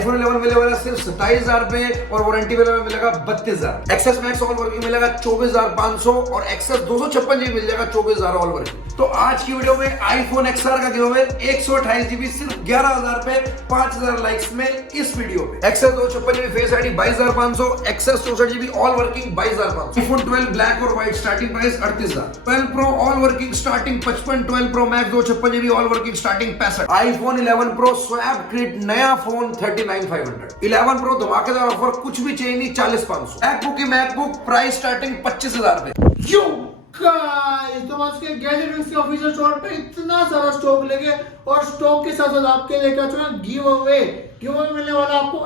iPhone 11 मिलने वाला सिर्फ 27,000 पे और वारंटी वाला मिलेगा 32,000। एक्सेस मैक्स ऑल वर्किंग मिलेगा 24,500 और एक्सेस 256 GB मिल जाएगा 24,000 ऑल वर्किंग। तो आज की वीडियो में iPhone XR का गिवअवे 128 GB सिर्फ 11,000 पे 5,000 लाइक्स में इस वीडियो पे। XS 256 GB face ID 22,500, XS 64 GB all working 22,500। iPhone 12 black और white starting price 38,000। 12 Pro all working starting 55, 12 Pro Max 256 GB all working starting 65। iPhone 11 Pro swap create नया phone 39,500। 11 Pro धमाकेदार offer, कुछ भी चाहिए नहीं 40,500। MacBook की MacBook price starting 25,000 पे। Yo guys, तो आज के गैजेट के ऑफिशियल स्टोर पे इतना सारा स्टॉक लेके और स्टॉक के साथ साथ आपके लेकर आ चुके हैं गिव अवे मिलने वाला आपको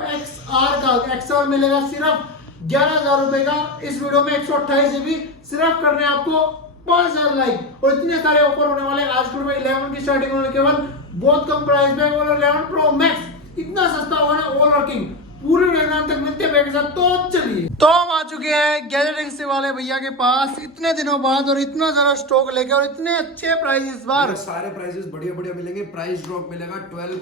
XR मिलेगा सिर्फ 11,000 रुपए का। इस वीडियो में 128 GB सिर्फ करने आपको 5,000 लाइक और इतने सारे ऑफर होने वाले। आज के में 11 की स्टार्टिंग होने केवल बहुत कम प्राइस में और 11 Pro Max इतना सस्ता होगा ना, ऑल वर्किंग पूरे रेनान तक मिलते हैं साथ। तो चलिए, तो हम आ चुके हैं गैजेट वाले भैया के पास इतने दिनों बाद और इतना सारा स्टॉक लेके और इतने अच्छे प्राइस इस बार। सारे प्राइसेस बढ़िया बढ़िया मिलेंगे। प्राइस ड्रॉप मिलेगा 12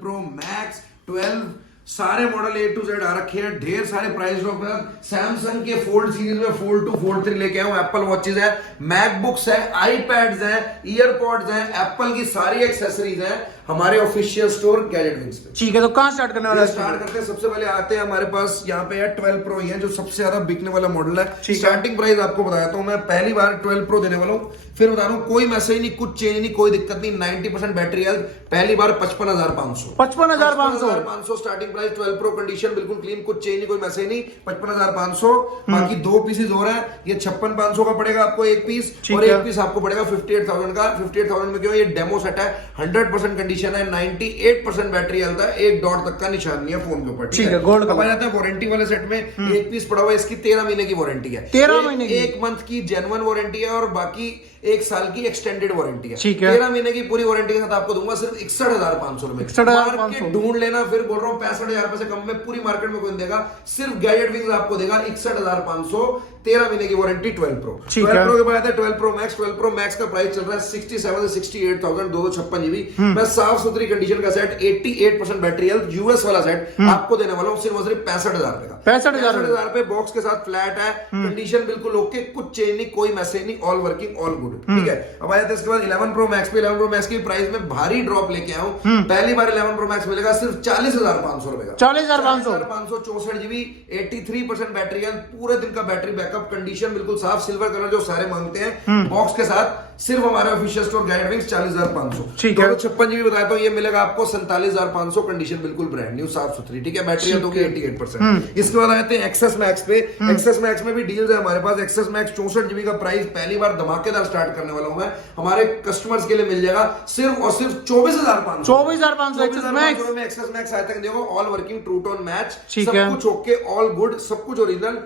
Pro Max 12 सारे मॉडल A to Z आ रखे हैं। ढेर सारे प्राइस ड्रॉप है। सैमसंग के फोल्ड सीरीज में फोल्ड 2 फोल्ड 3 लेके आया हूं। एप्पल वॉचेस है, मैकबुक्स है, आईपैड्स है, ईयरपॉड्स है, एप्पल की सारी एक्सेसरीज है हमारे ऑफिशियल स्टोर गैजेट विंग्स पे। ठीक है, तो कहां स्टार्ट करने वाला है? स्टार्ट करते हैं। सबसे पहले आते हैं हमारे पास यहाँ पे है 12 Pro ही है जो सबसे ज्यादा बिकने वाला मॉडल है। स्टार्टिंग प्राइस आपको बताता हूँ मैं। पहली बार 12 Pro देने वाला हूँ, फिर बता रहा हूँ कोई मैसेज नहीं, कुछ चेंज नहीं, कोई दिक्कत नहीं। 90% बैटरी हेल्थ। पहली बार 55,500 55,500 स्टार्टिंग प्राइस। 12 Pro कंडीशन बिल्कुल क्लीन, कुछ चेंज नहीं, कोई मैसेज नहीं। 55,500। बाकी 2 पीसेज हो रहा है। ये 56,500 का पड़ेगा आपको एक पीस और एक पीस आपको पड़ेगा 58,000 का। 58,000 में क्यों? ये डेमो सेट है, 100% कंडीशन है, 98% बैटरी हेल्थ है, एक डॉट तक का निशान नहीं है फोन के ऊपर। ठीक है, गोल्ड का जाता है। वारंटी वाले सेट में एक पीस पड़ा हुआ है, इसकी 13 महीने की वारंटी है। 13 महीने की, 1 मंथ की जेन्युइन वारंटी है और बाकी 1 साल की एक्सटेंडेड वारंटी है। 13 महीने की पूरी वारंटी के साथ आपको दूंगा सिर्फ 61,500 में। 61,500 ढूंढ लेना, फिर बोल रहा हूँ 65,000 रुपए से कम में पूरी मार्केट में कोई नहीं देगा। सिर्फ गैजेट विंग्स आपको देगा 61,500, 13 महीने की वारंटी। 12 Pro 12 Pro के बाद है 12 Pro Max। 12 Pro Max का प्राइस चल रहा है 67 से 68,000, 256 GB में साफ सुथरी कंडीशन का सेट, 88% बैटरी हेल्थ, यूएस वाला सेट आपको देने वाला हूँ सिर्फ और सिर्फ 65,000 रुपए का। 65,000 रुपए बॉक्स के साथ फ्लैट है, कंडीशन बिल्कुल ओके, कुछ चेंज नहीं, कोई मैसेज नहीं, ऑल वर्किंग ऑल गुड। ठीक है, अब आया था इसके बाद 11 Pro Max पे। 11 Pro Max की प्राइस में भारी ड्रॉप लेके आया हूँ। पहली बार 11 Pro Max मिलेगा सिर्फ 40,500 रुपए का। 40,500 64 GB 83% बैटरी हेल्थ, पूरे दिन का बैटरी बैकअप, कंडीशन बिल्कुल साफ, सिल्वर कलर जो सारे मांगते हैं। बॉक्स के साथ सिर्फ हमारे ऑफिशियल स्टोर गैजेट विंग्स 40,500। ठीक है, 56 GB बताया तो ये मिलेगा आपको 47,500, कंडीशन बिल्कुल ब्रांड न्यू साफ सुथरी। ठीक है, बैटरी हेल्थ होगी 88%। इसके बाद आते हैं एक्सेस मैक्स पे। एक्सेस मैक्स में भी डील्स है हमारे पास। एक्सेस मैक्स 64 GB का प्राइस पहली बार धमाकेदार स्टार्ट करने वाला हूं मैं। हमारे कस्टमर्स के लिए मिल जाएगा सिर्फ और सिर्फ 24,500। 24,500 एक्सेस मैक्स आया तक देखो, all working, true tone match, सब कुछ ओके, ऑल गुड, सब कुछ ओरिजिनल,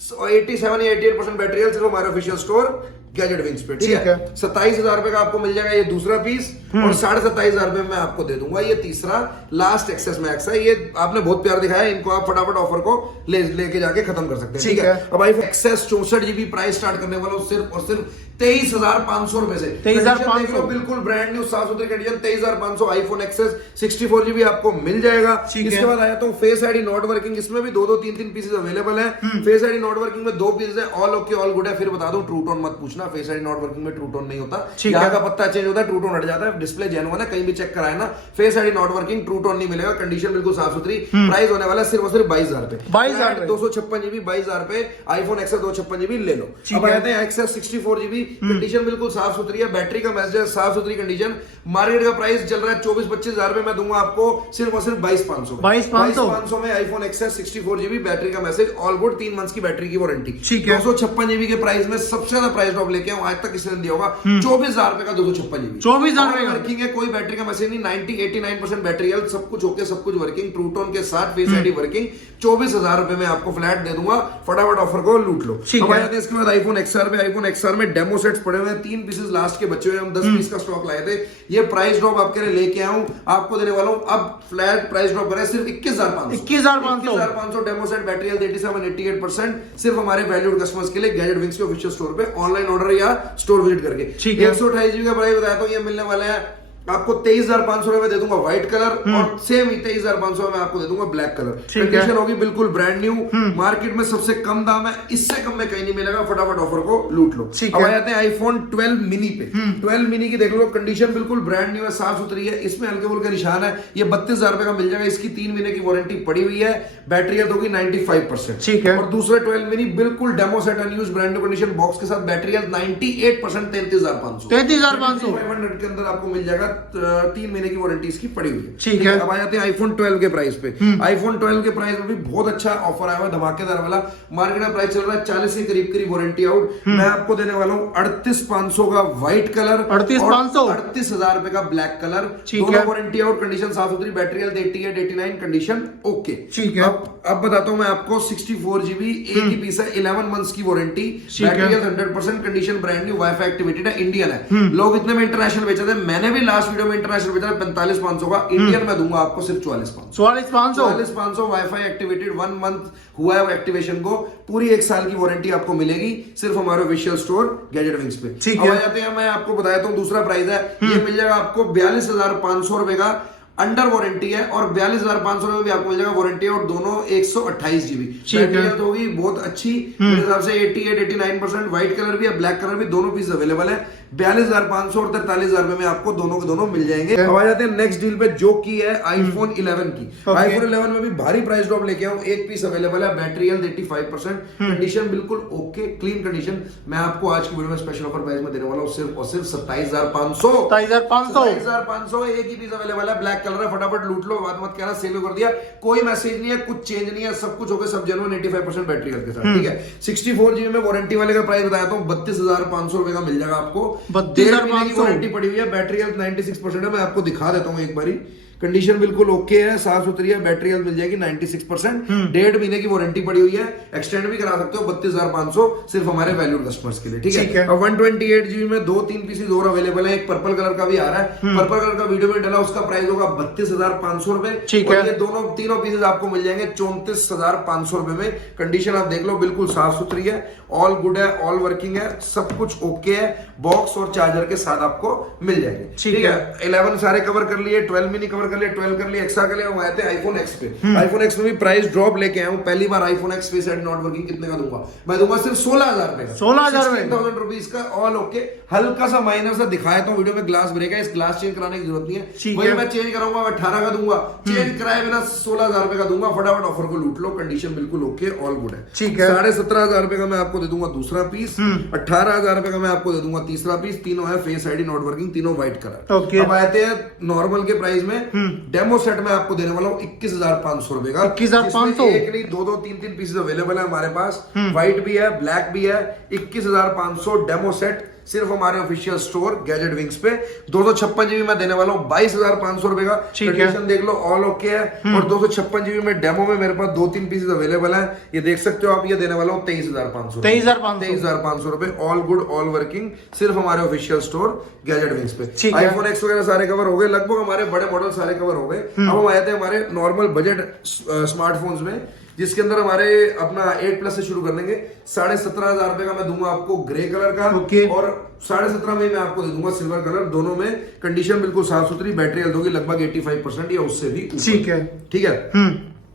87 या 88% बैटरी है सिर्फ हमारे ऑफिशियल स्टोर गैजेट विंग्स पे। ठीक है, 27,000 रुपए का आपको मिल जाएगा ये दूसरा पीस और 27,500 रुपए में आपको दे दूंगा ये तीसरा लास्ट एक्सेस मैक्स है। ये आपने बहुत प्यार दिखाया, इनको आप फटाफट ऑफर को लेके जाके खत्म कर सकते हैं। ठीक है, अब आई एक्सेस 64 GB प्राइस स्टार्ट करने वाला हूँ सिर्फ और सिर्फ 23,500 रुपए से। 23,500 बिल्कुल ब्रांड न्यू साफ सुथरी कंडीशन। 23,500 iPhone XS 64 GB आपको मिल जाएगा। इसके बाद आया तो फेस आईडी नॉट वर्किंग, इसमें भी 2-2 3-3 पीसेस अवेलेबल है। फेस आईडी नॉट वर्किंग में 2 पीसेस है, ऑल ओके ऑल गुड है। फिर बता दूं ट्रू टोन मत पूछना, फेस आईडी नॉट वर्किंग में ट्रू टोन नहीं होता, यहाँ का पत्ता चेंज होता है, ट्रू टोन हट जाता है, डिस्प्ले जेन्युइन है, कहीं भी चेक कराए ना। Face ID not working, true tone नहीं मिलेगा, कंडीशन बिल्कुल साफ सुथरी। प्राइस होने वाला सिर्फ और सिर्फ 22,000 रुपए। 256 GB 22,000 रुपए। iPhone XS 256 GB ले लो। अब आते हैं XS 64 GB, कंडीशन बिल्कुल साफ सुथरी है, बैटरी का मैसेज है, साफ सुथरी कंडीशन। मार्केट का प्राइस चल रहा है 24-25,000 रुपए, मैं दूंगा आपको सिर्फ और सिर्फ 22,500 में iPhone XS 64 GB, बैटरी का मैसेज, ऑल गुड, 3 मंथ्स की बैटरी की वारंटी। 256 GB के प्राइस में सबसे ज्यादा प्राइस ड्रॉप लेके आऊं, आज तक किसी ने दिया होगा 24,000 रुपए का 256 GB। 24,000 रुपए वर्किंग है, कोई बैटरी का मैसेज नहीं, 89% बैटरी हेल्थ, सब कुछ ओके, सब कुछ वर्किंग, ट्रू टोन के साथ, फेस आईडी वर्किंग। 24,000 रुपए में आपको फ्लैट दे दूंगा, फटाफट ऑफर को लूट लो। अब आते हैं इसके बाद iPhone XR पे। iPhone XR में डेमो सेट्स पड़े हुए हैं, 3 पीसेस लास्ट के बच्चे हुए, हम 10 पीस का स्टॉक लाए थे। ये प्राइस ड्रॉप आपके लिए लेके आऊं, आपको देने वाला हूं अब फ्लैट प्राइस ड्रॉप करें सिर्फ 21,500 डेमो सेट, बैटरी हेल्थ 87-88%, सिर्फ हमारे वैल्यूड कस्टमर्स के लिए गैजेट विंग्स के ऑफिशियल स्टोर पे ऑनलाइन ऑर्डर या स्टोर विजिट करके। 128 GB का प्राइस बताया तो ये मिलने वाला है आपको 23,500 रुपए दे दूंगा व्हाइट कलर, और सेम ही 23,500 में आपको दे दूंगा ब्लैक कलर। कंडीशन होगी बिल्कुल ब्रांड न्यू, मार्केट में सबसे कम दाम है, इससे कम में कहीं नहीं मिलेगा। फटाफट ऑफर को लूट लो। अब आ जाते हैं आईफोन 12 मिनी पे। 12 मिनी की देख लो, कंडीशन बिल्कुल ब्रांड न्यू है, साफ सुथरी है, इसमें हल्के फुल्के निशान है। ये 32,000 रुपए का मिल जाएगा। इसकी 3 महीने की वारंटी पड़ी हुई है, बैटरी हेल्थ होगी 95%। ठीक है। और दूसरा 12 मिनी बिल्कुल demo set unused brand new condition box के साथ, बैटरी हेल्थ 98%, 33,500 33,500 के अंदर आपको मिल जाएगा। 3 महीने की वारंटी इसकी पड़ी हुई है। ठीक है। अब आ जाते हैं आईफोन 12 के प्राइस पे। आईफोन 12 के प्राइस में भी बहुत अच्छा ऑफर आया हुआ, धमाकेदार वाला। मार्केट में प्राइस चल रहा है 40 के करीब वारंटी आउट। मैं आपको देने वाला हूँ 38,500 का व्हाइट कलर, 38,500 38,000 रुपए का ब्लैक कलर। ठीक है। दोनों वारंटी आउट, कंडीशन साफ सुथरी, बैटरी हेल्थ 88, 89, कंडीशन ओके। ठीक है। अब बताता हूँ मैं आपको 64 GB एक ही पीस है, 11 मंथ्स की warranty, battery health 100%, condition brand new, wifi activated है, इंडियन है। लोग इतने में इंटरनेशनल बेचे थे, मैंने भी लास्ट वीडियो में इंटरनेशनल बेचा था 45,500 का, इंडियन में दूंगा आपको सिर्फ 44,500। 44,500 वाईफाई एक्टिवेटेड, 1 मंथ हुआ है एक्टिवेशन को, पूरी 1 साल की वारंटी आपको मिलेगी सिर्फ हमारे ऑफिशियल स्टोर गैजेट विंग्स पे। ठीक है। है। आ जाते हैं, मैं आपको बताता हूँ दूसरा प्राइस है, ये मिल जाएगा आपको 42,500 रुपए का, अंडर वारंटी है, और 42,500 में भी आपको मिल जाएगा वारंटी, और दोनों 128 GB बैटरी हेल्थ होगी बहुत अच्छी मेरे हिसाब से 88, 89%। व्हाइट कलर भी है, ब्लैक कलर भी, दोनों पीस अवेलेबल है। 42,500 और 43,000 रुपए में आपको दोनों के दोनों मिल जाएंगे। अब आ जाते हैं नेक्स्ट डील पे, जो की है आईफोन 11 की। आईफोन 11 में भी भारी प्राइस ड्रॉप लेके आऊं, एक पीस अवेलेबल है, बैटरी हेल्थ 85%, कंडीशन बिल्कुल ओके, क्लीन कंडीशन। मैं आपको आज की वीडियो में स्पेशल ऑफर प्राइस में देने वाला हूं सिर्फ और सिर्फ 27,500। 27,500 एक ही पीस अवेलेबल है, ब्लैक कलर है, फटाफट लूट लो, बात मत कहना सेल कर दिया। कोई मैसेज नहीं है, कुछ चेंज नहीं है, सब कुछ होकर सब जेन्युइन 85% बैटरी हेल्थ के साथ। ठीक है। 64 GB में वारंटी वाले का प्राइस बताया हूं, 32,500 रुपए का मिल जाएगा आपको। 32,500 वारंटी पड़ी हुई है, बैटरी हेल्थ 96% है। मैं आपको दिखा देता हूं एक बारी, कंडीशन बिल्कुल ओके है, साफ सुथरी है, बैटरी हेल्थ मिल जाएगी 96%। 1.5 महीने की वारंटी पड़ी हुई है, एक्सटेंड भी करा सकते हो 32,500 सिर्फ हमारे वैल्यूड कस्टमर्स के लिए। ठीक है। अब 128 GB में 2-3 पीसेस और अवेलेबल है, एक पर्पल कलर का भी आ रहा है, पर्पल कलर का वीडियो में डाला, उसका प्राइस होगा 32,500 रुपए। ठीक है। ये तीनों पीसेस आपको मिल जाएंगे 34,500 रुपए में। कंडीशन आप देख लो, बिल्कुल साफ सुथरी है, ऑल गुड है, ऑल वर्किंग है, सब कुछ ओके है, बॉक्स और चार्जर के साथ आपको मिल जाएंगे। ठीक है। 11 सारे कवर कर लिए, 12 मिनी कवर कर लिए, 12 कर लिए, एक्स्ट्रा कर लिए। हम आए थे आईफोन एक्स पे। आईफोन एक्स में भी प्राइस ड्रॉप लेके आया हूं, पहली बार iPhone X face ID not working कितने का दूंगा? मैं दूंगा सिर्फ 16,000 रुपए का, 16,000 रुपीज का, ऑल ओके। हल्का सा माइनर सा दिखाया था वीडियो में, ग्लास ब्रेक है, इस ग्लास चेंज कराने की जरूरत नहीं है, वही मैं चेंज कराऊंगा, 18 का दूंगा, चेंज कराए बिना 16,000 रुपए का दूंगा। फटाफट ऑफर को लूट लो, कंडीशन बिल्कुल ओके, ऑल गुड है। ठीक है। 17,500 रुपए का मैं आपको दे दूंगा दूसरा पीस, 18,000 रुपए का मैं आपको दे दूंगा तीसरा पीस। तीनों है फेस आईडी नॉट वर्किंग, तीनों व्हाइट कलर। अब आते हैं नॉर्मल के प्राइस में, डेमो सेट में आपको देने वाला हूँ 21,500 रुपए का। 21,500 एक नहीं, 2-2, 3-3 पीसेस अवेलेबल है हमारे पास, व्हाइट भी है, ब्लैक भी है। 21,500 डेमो सेट सिर्फ हमारे ऑफिशियल स्टोर गैजेट विंग्स पे। 256 GB में देने वाला हूँ 22,500 रुपए का। कंडीशन देख लो, ऑल ओके है। और 256 GB में डेमो में मेरे पास 2-3 पीसेस अवेलेबल है, ये देख सकते हो आप। ये देने वाला हूँ 23,500 23,500 रुपए, ऑल गुड, ऑल वर्किंग, सिर्फ हमारे ऑफिशियल स्टोर गैजेट विंग्स पे। आईफोन एक्स वगैरह सारे कवर हो गए, लगभग हमारे बड़े मॉडल सारे कवर हो गए। अब हम आए थे हमारे नॉर्मल बजट स्मार्टफोन्स में, जिसके अंदर हमारे अपना 8+ से शुरू कर देंगे। 17,500 रुपए का मैं दूंगा आपको ग्रे कलर का, और 17,500 में मैं आपको दे दूंगा सिल्वर कलर। दोनों में कंडीशन बिल्कुल साफ सुथरी, बैटरी हेल्थ होगी लगभग 85% या उससे भी ऊपर। ठीक है। ठीक है।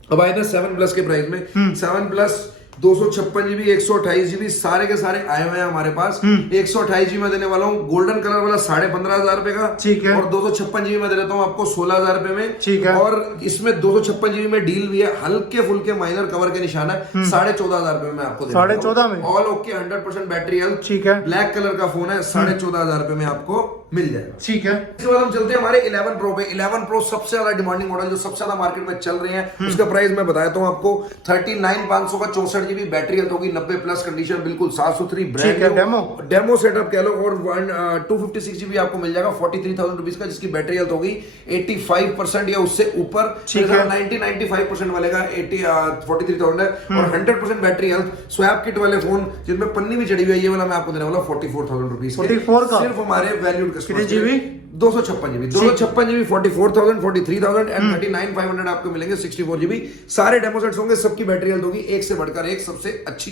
अब आए थे 7+ के प्राइस में। 7+ 256 GB, 128 GB सारे के सारे आए हुए हैं हमारे पास। 128 GB में देने वाला हूँ गोल्डन कलर वाला 15,500 रुपए का। ठीक है। और 256 GB में दे देता हूँ आपको 16,000 रुपए में। ठीक है। और इसमें 256 GB में डील भी है, हल्के फुल्के माइनर कवर के निशान है, 14,500 रुपए में आपको 14,500 में, ऑल ओके, 100% बैटरी हेल्थ। ठीक है। ब्लैक कलर का फोन है, 14,500 रुपए में आपको मिल जाएगा। ठीक है। इसके बाद हम चलते हैं हमारे 11 Pro पे। 11 Pro सबसे ज्यादा डिमांडिंग मॉडल, जो सबसे ज्यादा मार्केट में चल रहे हैं, उसका प्राइस मैं बताता हूँ आपको 39,500 का, 64 GB बैटरी हेल्थ होगी, 90+, कंडीशन बिल्कुल साफ सुथरी, ब्रांड डेमो सेटअप कह लो। और 256 GB आपको मिल जाएगा 43,000 रुपीज का, जिसकी बैटरी हेल्थ होगी 85% या उससे ऊपर। 90-95% वाले का 43,000 है, और 100% बैटरी हेल्थ। स्वैप किट वाले फोन जिनमें पन्नी भी चढ़ी हुई है, ये वाला मैं आपको देने वाला 44,000 रुपीज, सिर्फ हमारे वैल्यूड 256 GB 44,000, 43,000 एंड 39,500 आपको मिलेंगे 64 GB। सारे डेमो सेट्स होंगे, सबकी बैटरी हेल्थ होगी एक से बढ़कर एक सबसे अच्छी।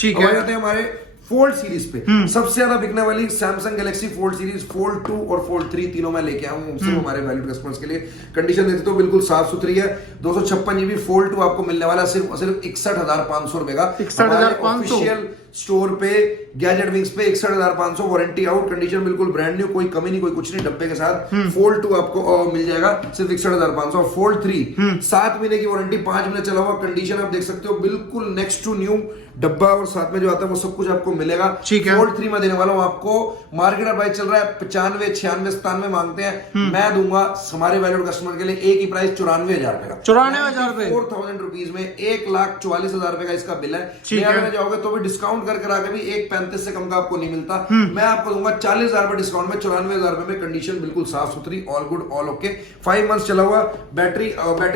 ठीक है। जाते हैं हमारे फोल्ड सीरीज पे सबसे ज्यादा बिकने वाली Samsung Galaxy fold series fold 2 और फोल्ड 3 तीनों मैं लेके आऊं सिर्फ हमारे वैल्यूड कस्टमर्स के लिए। कंडीशन देखते तो बिल्कुल साफ सुथरी है। 256 जीबी फोल्ड 2 आपको मिलने वाला सिर्फ और सिर्फ 61,500 रुपए का। 61,500 ऑफिशियल स्टोर पे गैजेट विंग्स पे 61,500, वारंटी आउट, कंडीशन बिल्कुल ब्रांड न्यू, कोई कमी नहीं कोई कुछ नहीं, डब्बे के साथ। फोल्ड 2 आपको मिल जाएगा सिर्फ 61,500। फोल्ड 3 7 महीने की वारंटी, 5 महीने चला हुआ, कंडीशन आप देख सकते हो बिल्कुल नेक्स्ट टू न्यू, डब्बा और साथ में जो आता है वो सब कुछ आपको मिलेगा। फोल्ड 3 में देने वाला हूं आपको, मार्केट का प्राइस चल रहा है 95, 96, 97 मांगते हैं, मैं दूंगा हमारे वैल्यूड कस्टमर के लिए एक ही प्राइस 94,000 रुपए का। 94,000 रुपए 4,000 रुपीज में 1,44,000 रुपए का इसका बिल है। लेने जाओगे तो भी डिस्काउंट कर करा के भी 1,35 से कम का आपको नहीं मिलता। मैं आपको दूंगा 40,000 रुपए डिस्काउंट में 94,000 रुपए में। कंडीशन बिल्कुल साफ सुथरी, all good all okay, 5 months चला हुआ, बैटरी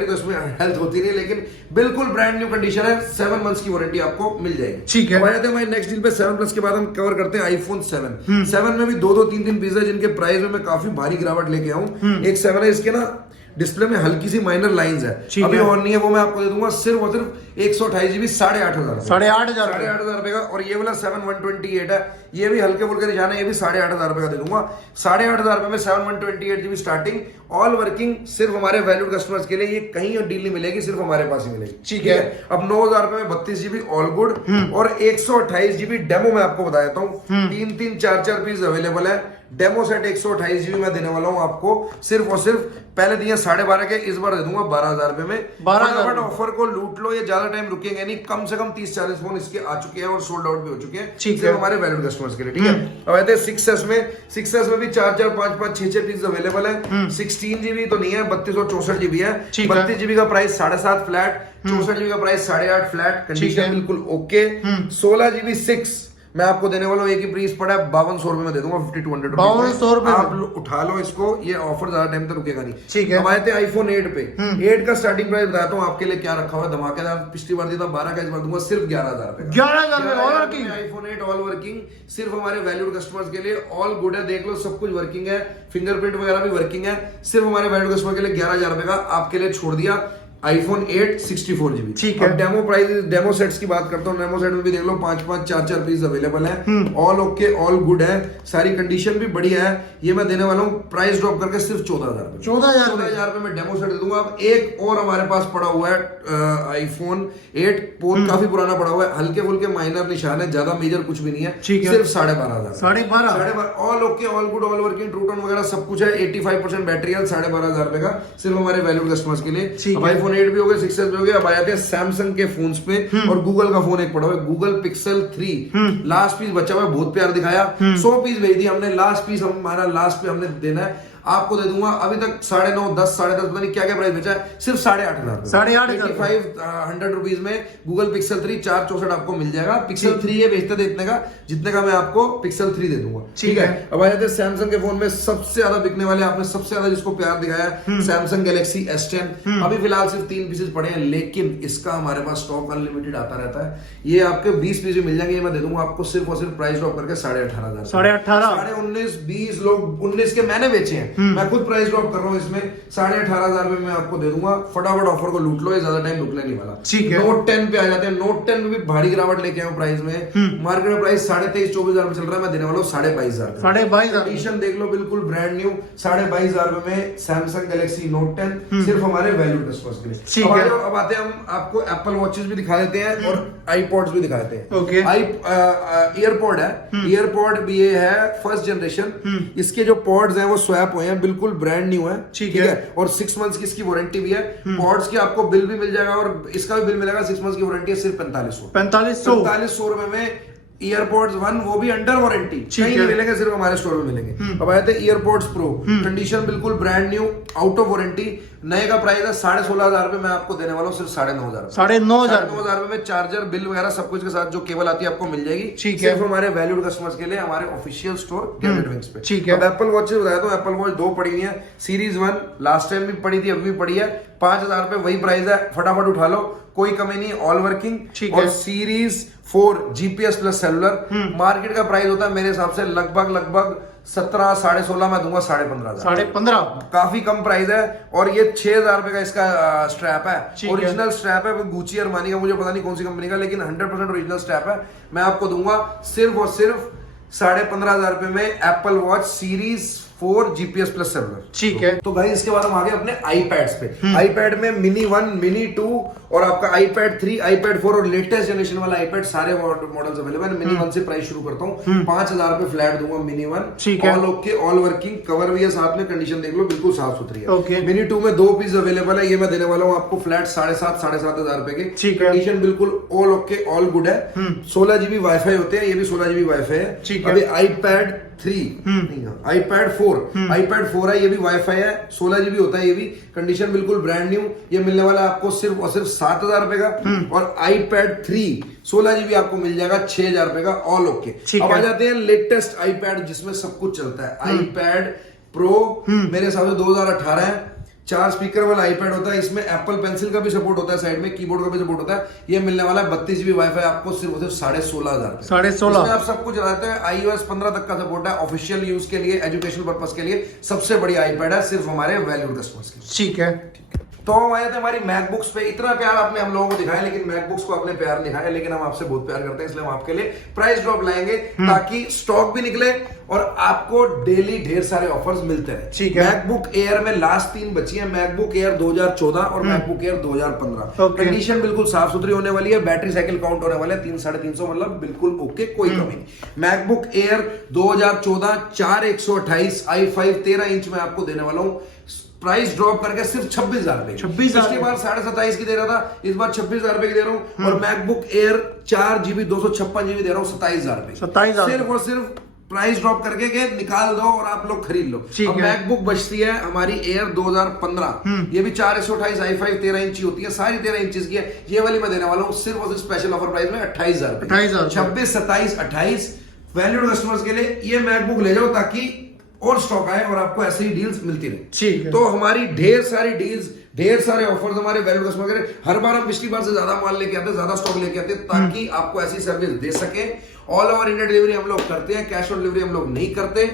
तो इसमें हेल्थ होती नहीं, लेकिन बिल्कुल ब्रांड न्यू कंडीशन है। 7 मंथ्स की वारंटी आपको मिल जाएगी। ठीक है, हमारे नेक्स्ट डील पे 7 प्लस के बाद हम कवर करते हैं आईफोन 7। 7 में भी 2-2 3-3 पीस है जिनके प्राइस में मैं काफी भारी गिरावट लेके आऊं। एक 7 है, इसके ना डिस्प्ले में हल्की सी माइनर लाइंस है, अभी ऑन नहीं है, वो मैं आपको दे दूंगा सिर्फ और सिर्फ 128 जीबी 8,500 रुपए का। और ये वाला 7 128 है, ये भी हल्के फुल्के निशान है, ये भी 8,500 रुपए का दे दूंगा। 8,500 रुपए में 7 128 जीबी स्टार्टिंग, ऑल वर्किंग, सिर्फ हमारे वैल्यूड कस्टमर्स के लिए। ये कहीं और डील नहीं मिलेगी, सिर्फ हमारे पास ही मिलेगी। ठीक है, अब 9,000 रुपए में 32 जीबी ऑल गुड और 128 जीबी डेमो मैं आपको बता देता हूँ। 3-3 4-4 पीस अवेलेबल है। डेमो सेट 128 जीबी मैं देने वाला हूँ आपको सिर्फ और सिर्फ, पहले दिए 12,500 के, इस बार दे दूंगा 12,000 रुपए में। 12,000 ऑफर को लूट लो, ये ज्यादा टाइम रुकेंगे नहीं, कम से कम 30-40 फोन इसके आ चुके हैं और सोल्ड आउट भी हो चुके हैं सिर्फ हमारे वैल्यूड कस्टमर्स के लिए। ठीक है, अब आते हैं 6S में। 6S में भी 4-4 5-5 6-6 पीस अवेलेबल है। 16 जीबी तो नहीं है, 32 और 64 जीबी है। 32 जीबी का प्राइस 7.5 फ्लैट, 64 जीबी का प्राइस 8.5 फ्लैट, कंडीशन बिल्कुल ओके। 16 जीबी 6 मैं आपको देने वाला हूँ, एक ही प्राइस पड़ा है 5,200 रुपए में दे दूंगा, 5,200 रुपए आप उठा लो इसको, ये ऑफर ज्यादा टाइम तक रुकेगा नहीं। ठीक है, अब आए थे आईफोन 8 पे। 8 का स्टार्टिंग प्राइस बताता हूँ आपके लिए क्या रखा हुआ है धमाकेदार। पिछली बार दिया था 12 का, इस बार दूंगा सिर्फ 11,000 रुपए। 11,000 all working iPhone 8 all working, सिर्फ हमारे वैल्यूड कस्टमर्स के लिए, ऑल गुड है, देख लो सब कुछ वर्किंग है, फिंगरप्रिंट वगैरह भी वर्किंग है, सिर्फ हमारे वैल्यूड कस्टमर के लिए 11,000 रुपए का आपके लिए छोड़ दिया। IPhone 8 64 GB. ठीक है, डेमो प्राइस, डेमो सेट्स की बात करता हूँ। डेमो सेट में भी देख लो 5-5 4-4 पीस अवेलेबल है, ऑल ओके ऑल गुड है, सारी कंडीशन भी बढ़िया है। ये मैं देने वाला हूँ प्राइस ड्रॉप करके सिर्फ 14,000 14,000 रुपए में डेमो सेट दे दूंगा। अब एक और हमारे पास पड़ा हुआ है आईफोन 8 काफी पुराना पड़ा हुआ है, हल्के फुल्के माइनर निशान है, ज्यादा मेजर कुछ भी नहीं है, सिर्फ 12,500 all okay all good all working, true tone वगैरह सब कुछ है, 85% बैटरी है, 12,500 रुपए का सिर्फ हमारे वैल्यूड कस्टमर्स के लिए। आईफोन 8 भी हो गए, 6S भी हो गए। अब आते हैं सैमसंग के फोन्स पे और गूगल का फोन एक पड़ा हुआ है, गूगल पिक्सल 3। लास्ट पीस बचा हुआ है, बहुत प्यार दिखाया, 100 पीस भेज दिया हमने, लास्ट पीस हमारा लास्ट पे हमने देना है, आपको दे दूंगा। अभी तक 9.5 10 10.5 पता नहीं क्या क्या प्राइस बेचा है, सिर्फ 8,500 8,500 रुपीज में गूगल पिक्सल 3 464 आपको मिल जाएगा। पिक्सल 3 ये बेचते थे इतने का, जितने का मैं आपको पिक्सल 3 दे दूंगा। ठीक है, अब आ जाते हैं सैमसंग के फोन में सबसे ज्यादा बिकने वाले, आपने सबसे ज्यादा जिसको प्यार दिखाया है, सैमसंग गैलेक्सी S10। अभी फिलहाल सिर्फ 3 पीसेस पड़े हैं, लेकिन इसका हमारे पास स्टॉक अनलिमिटेड आता रहता है। ये आपके 20 पीस भी मिल जाएंगे, ये मैं दे दूंगा आपको सिर्फ और सिर्फ प्राइस ड्रॉप करके 18,500 19,000 20 लोग 19 के मैंने बेचे हैं, मैं खुद प्राइस ड्रॉप कर रहा हूं इसमें, 18,500 में मैं आपको दे दूंगा। फटाफट ऑफर को लूट लो, ये ज्यादा टाइम रुकने नहीं वाला। ठीक है, नोट 10 पे आ जाते हैं। नोट 10 में भी भारी गिरावट लेके आए प्राइस में, मार्केट में प्राइस 23,000-24,000 में चल रहा है, मैं देने वाला हूँ 22,500। 22,500 कंडीशन देख लो बिल्कुल ब्रांड न्यू, 22,500 रुपए में सैमसंग गैलेक्सी नोट 10 सिर्फ हमारे वैल्यूड कस्टमर्स के लिए। अब आते हैं हम आपको एप्पल वॉचेस भी दिखा देते हैं और आईपॉड्स भी दिखा देते हैं। ईयरपॉड है, ईयरपॉड भी ये है फर्स्ट जनरेशन, इसके जो पॉड्स हैं वो स्वैप हुए हैं, बिल्कुल ब्रांड न्यू है। ठीक है, और 6 मंथ्स की इसकी वारंटी भी है। पॉड्स की आपको बिल भी मिल जाएगा और इसका भी बिल मिलेगा, 6 मंथ्स की वारंटी है, सिर्फ 4500 रुपए में ईयरपॉड्स 1, वो भी अंडर वारंटी, कहीं नहीं मिलेंगे, सिर्फ हमारे स्टोर में मिलेंगे। अब आते हैं ईयरपॉड्स प्रो, कंडीशन बिल्कुल brand new, out of warranty, नए का प्राइस है 16,500 रुपए, मैं आपको देने वाला हूँ सिर्फ 9,500 9,500 रुपए में चार्जर बिल वगैरह सब कुछ के साथ जो केबल आती है आपको मिल जाएगी। ठीक है, सिर्फ हमारे वैल्यूड कस्टमर्स के लिए, हमारे ऑफिशियल स्टोर गैजेट विंग्स पे। ठीक है, अब एप्पल वॉचेस बताया तो एप्पल वॉच 2 पड़ी हुई है, सीरीज 1 लास्ट टाइम भी पड़ी थी, अभी भी पड़ी है, 5,000 रुपए वही प्राइस है, फटाफट उठा लो, कोई कमी नहीं, ऑल वर्किंग। और series 4 GPS plus cellular, market का प्राइस होता है मेरे हिसाब से लगभग 17, 16.5 मैं दूंगा 15.5 15.5 काफी कम प्राइस है। और ये 6,000 रुपए का इसका स्ट्रैप है, ठीक है। ओरिजिनल स्ट्रैप है, गुची अरमानी का, मुझे पता नहीं कौन सी कंपनी का, लेकिन 100% ओरिजिनल स्ट्रैप है। मैं आपको दूंगा सिर्फ और सिर्फ 15,500 रुपए में Apple watch series 4 GPS plus cellular. ठीक है। तो भाई इसके बाद हम आगे अपने आईपैड्स पे। आईपैड में मिनी 1, मिनी 2 और आपका आईपैड 3, आईपैड 4 और लेटेस्ट जनरेशन वाला आईपैड सारे मॉडल्स अवेलेबल है। मिनी 1 से प्राइस शुरू करता हूँ, 5,000 रुपए फ्लैट दूंगा मिनी 1। ठीक है। All okay, all working, cover भी है साथ में, कंडीशन देख लो बिल्कुल साफ सुथरी है। ओके। मिनी 2 में 2 पीस अवेलेबल है, ये मैं देने वाला हूँ आपको फ्लैट 7,500 रुपए के। ठीक है। कंडीशन बिल्कुल ऑल ओके, ऑल गुड है। 16 GB वाईफाई होते हैं, ये भी 16 GB वाईफाई है। ठीक है। अभी आईपैड 3 आईपैड 4 है, ये भी वाईफाई है, 16 GB होता है ये भी। कंडीशन बिल्कुल ब्रांड न्यू, ये मिलने वाला है आपको सिर्फ और सिर्फ 7,000 रुपए का। और आईपैड 3 16 GB आपको मिल जाएगा 6,000 रुपए का, ऑल ओके। अब आ जाते हैं लेटेस्ट आईपैड जिसमें सब कुछ चलता है। आईपैड प्रो मेरे हिसाब से 2018 है, 4 स्पीकर वाला आईपैड होता है, इसमें एप्पल पेंसिल का भी सपोर्ट होता है, साइड में कीबोर्ड का भी सपोर्ट होता है। ये मिलने वाला है 32 GB वाईफाई आपको सिर्फ और सिर्फ 16,500। 16,500 इसमें आप सब कुछ रहते हैं, iOS 15 तक का सपोर्ट है, ऑफिशियल यूज के लिए, एजुकेशनल पर्पस के लिए सबसे बड़ी आईपैड है, सिर्फ हमारे वैल्यूड कस्टमर्स के लिए। ठीक है। तो हम आए थे हमारी मैकबुक्स पे। इतना प्यार आपने हम लोगों को दिखाया, लेकिन मैकबुक्स को आपने प्यार नहीं दिखाया, लेकिन हम आपसे बहुत प्यार करते हैं, इसलिए हम आपके लिए प्राइस ड्रॉप लाएंगे ताकि स्टॉक भी निकले और आपको डेली ढेर सारे ऑफर्स मिलते रहे। ठीक है। मैकबुक एयर में लास्ट 3 बची है, मैकबुक एयर 2014 और मैकबुक एयर 2015। ओके। कंडीशन बिल्कुल साफ सुथरी होने वाली है, बैटरी साइकिल काउंट होने वाले 300-350, मतलब बिल्कुल ओके, कोई कमी नहीं। मैकबुक एयर 2014 4128 i5 13 इंच में आपको देने वाला हूँ, प्राइस ड्रॉप करके सिर्फ 26,000 रुपए। 26,000 पिछली बार 27,500 की दे रहा था, इस बार 26,000 रुपए की दे रहा हूँ। और मैकबुक एयर 4 GB 256 GB दे रहा हूँ 27,000 रुपए। 27,000 सिर्फ और सिर्फ प्राइस ड्रॉप करके के निकाल दो और आप लोग खरीद लो। ठीक अब है। मैकबुक बचती है हमारी एयर 2015, ये भी 4128 i5 13 इंची होती है, सारी 13 इंचेस की है। ये वाली मैं देने वाला हूँ सिर्फ और सिर्फ स्पेशल ऑफर प्राइस में 28,000 रुपए। 28,000 26, 27, 28 वैल्यूड कस्टमर्स के लिए ये मैकबुक ले जाओ ताकि और स्टॉक आए और आपको ऐसे ही डील्स मिलती रहे। ठीक है। तो हमारी ढेर सारी डील्स, ढेर सारे ऑफर्स हमारे वैल्यूड कस्टमर के लिए। हर बार हम पिछली बार से ज्यादा माल लेके आते हैं, ज्यादा स्टॉक लेके आते हैं ताकि आपको ऐसी सर्विस दे सके। ऑल ओवर इंडिया डिलीवरी हम लोग करते हैं, कैश ऑन डिलीवरी हम लोग नहीं करते।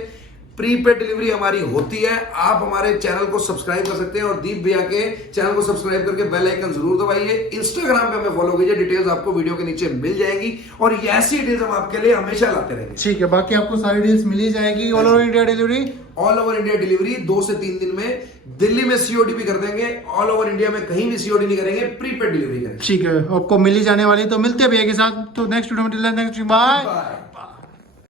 प्रीपेड डिलीवरी हमारी होती है। आप हमारे चैनल को सब्सक्राइब कर सकते हैं और दीप भैया के चैनल को सब्सक्राइब करके बेल आइकन जरूर दबाइए। इंस्टाग्राम पे हमें फॉलो कीजिए, डिटेल्स आपको वीडियो के नीचे मिल जाएगी और ऐसी डील्स हम आपके लिए हमेशा लाते रहेंगे। ठीक है। बाकी आपको सारी डील्स मिल ही जाएगी। All over India delivery, all over India delivery 2 से 3 दिन में। दिल्ली में सीओडी भी कर देंगे, ऑल ओवर इंडिया में कहीं भी सीओडी नहीं करेंगे, प्रीपेड डिलीवरी करेंगे। ठीक है। आपको मिल ही जाने वाली। तो मिलते हैं भैया के साथ तो नेक्स्ट वीडियो में। Next bye.